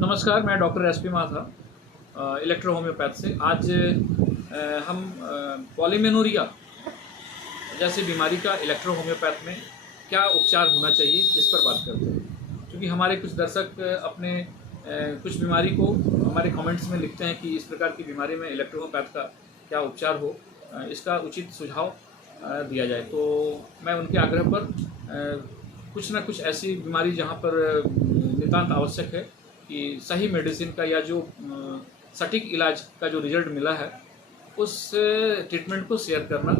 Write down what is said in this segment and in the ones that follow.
नमस्कार, मैं doctor S P माथा इलेक्ट्रो होम्योपैथ से। आज हम पॉलीमेनोरिया जैसी बीमारी का इलेक्ट्रो होम्योपैथ में क्या उपचार होना चाहिए इस पर बात करते हैं। क्योंकि हमारे कुछ दर्शक अपने कुछ बीमारी को हमारे कमेंट्स में लिखते हैं कि इस प्रकार की बीमारी में इलेक्ट्रो होम्योपैथ का क्या उपचार हो, इसका उचित सुझाव दिया जाए। तो मैं उनके आग्रह पर कुछ ना कुछ ऐसी बीमारी जहाँ पर नितांत आवश्यक है कि सही मेडिसिन का या जो सटीक इलाज का जो रिजल्ट मिला है उस ट्रीटमेंट को शेयर करना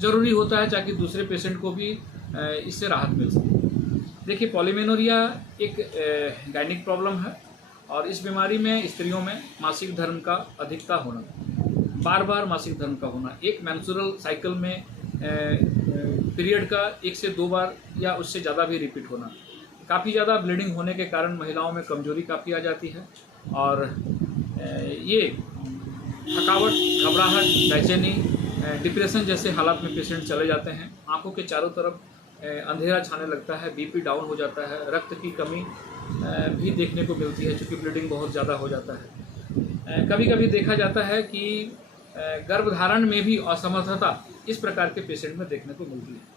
ज़रूरी होता है, ताकि दूसरे पेशेंट को भी इससे राहत मिल सके। देखिए, पॉलीमेनोरिया एक गायनिक प्रॉब्लम है और इस बीमारी में स्त्रियों में मासिक धर्म का अधिकता होना, बार बार मासिक धर्म का होना, एक मेंस्ट्रुअल साइकिल में पीरियड का 1 से 2 बार या उससे ज़्यादा भी रिपीट होना, काफ़ी ज़्यादा ब्लीडिंग होने के कारण महिलाओं में कमजोरी काफ़ी आ जाती है और ये थकावट, घबराहट, बेचैनी, डिप्रेशन जैसे हालात में पेशेंट चले जाते हैं। आंखों के चारों तरफ अंधेरा छाने लगता है, बीपी डाउन हो जाता है, रक्त की कमी भी देखने को मिलती है क्योंकि ब्लीडिंग बहुत ज़्यादा हो जाता है। कभी कभी देखा जाता है कि गर्भधारण में भी असमर्थता इस प्रकार के पेशेंट में देखने को मिलती है।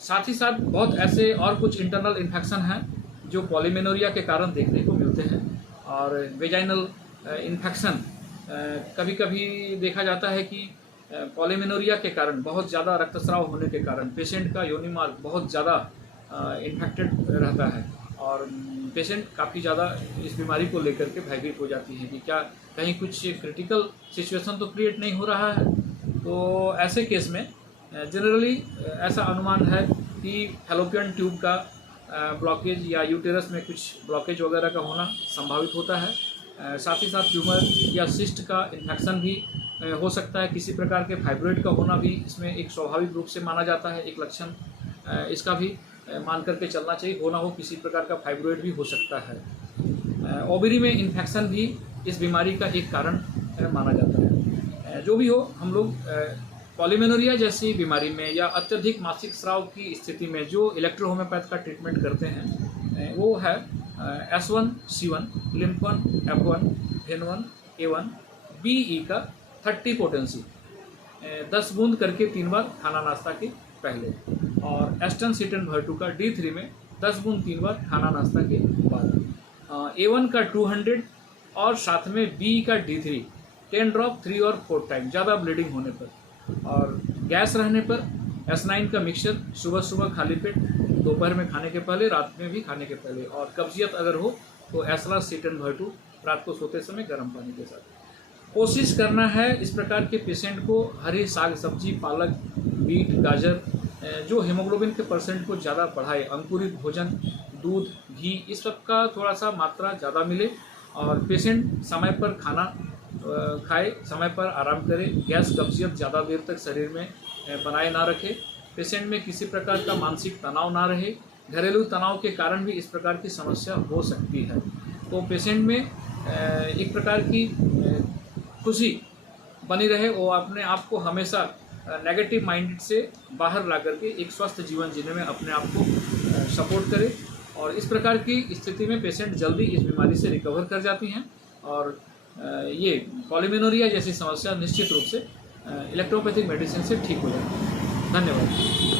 साथ ही साथ बहुत ऐसे और कुछ इंटरनल इन्फेक्शन हैं जो पॉलीमेनोरिया के कारण देखने को मिलते हैं। और वेजाइनल इन्फेक्शन कभी कभी देखा जाता है कि पॉलीमेनोरिया के कारण बहुत ज़्यादा रक्तस्राव होने के कारण पेशेंट का योनि मार्ग बहुत ज़्यादा इन्फेक्टेड रहता है और पेशेंट काफ़ी ज़्यादा इस बीमारी को लेकर के भयभीत हो जाती है कि क्या कहीं कुछ क्रिटिकल सिचुएशन तो क्रिएट नहीं हो रहा है। तो ऐसे केस में जनरली ऐसा अनुमान है कि फैलोपियन ट्यूब का ब्लॉकेज या यूटेरस में कुछ ब्लॉकेज वगैरह का होना संभावित होता है। साथ ही साथ ट्यूमर या सिस्ट का इन्फेक्शन भी हो सकता है। किसी प्रकार के फाइब्रॉइड का होना भी इसमें एक स्वाभाविक रूप से माना जाता है, एक लक्षण इसका भी मान करके चलना चाहिए। होना हो किसी प्रकार का फाइब्रॉइड भी हो सकता है। ओवरी में इन्फेक्शन भी इस बीमारी का एक कारण माना जाता है। जो भी हो, हम लोग पॉलीमेनोरिया जैसी बीमारी में या अत्यधिक मासिक स्राव की स्थिति में जो इलेक्ट्रो होम्योपैथ का ट्रीटमेंट करते हैं वो है S1, C1, लिम्फ-1, F1, Ven1, A1, BE का 30 पोटेंसी 10 बूंद करके 3 बार खाना नाश्ता के पहले, और एस्टन सीटन भर्टू का D3 में 10 बूंद 3 बार खाना नाश्ता के बाद, A1 का 200 और साथ में BE का D3 10 ड्रॉप 3 और 4 टाइम ज़्यादा ब्लीडिंग होने पर, और गैस रहने पर S9 का मिक्सचर सुबह सुबह खाली पेट, दोपहर में खाने के पहले, रात में भी खाने के पहले, और कब्जियत अगर हो तो एसला सीटन भर्टू रात को सोते समय गर्म पानी के साथ। कोशिश करना है इस प्रकार के पेशेंट को हरी साग सब्जी, पालक, बीट, गाजर जो हीमोग्लोबिन के परसेंट को ज़्यादा बढ़ाए, अंकुरित भोजन, दूध, घी, इस सब का थोड़ा सा मात्रा ज़्यादा मिले और पेशेंट समय पर खाना खाए, समय पर आराम करे, गैस कब्जियत ज़्यादा देर तक शरीर में बनाए ना रखे, पेशेंट में किसी प्रकार का मानसिक तनाव ना रहे। घरेलू तनाव के कारण भी इस प्रकार की समस्या हो सकती है। तो पेशेंट में एक प्रकार की खुशी बनी रहे, वो अपने आप को हमेशा नेगेटिव माइंड से बाहर ला करके एक स्वस्थ जीवन जीने में अपने आप को सपोर्ट करे, और इस प्रकार की स्थिति में पेशेंट जल्दी इस बीमारी से रिकवर कर जाती हैं और ये पॉलीमेनोरिया जैसी समस्या निश्चित रूप से इलेक्ट्रोपैथिक मेडिसिन से ठीक हो जाती है। धन्यवाद।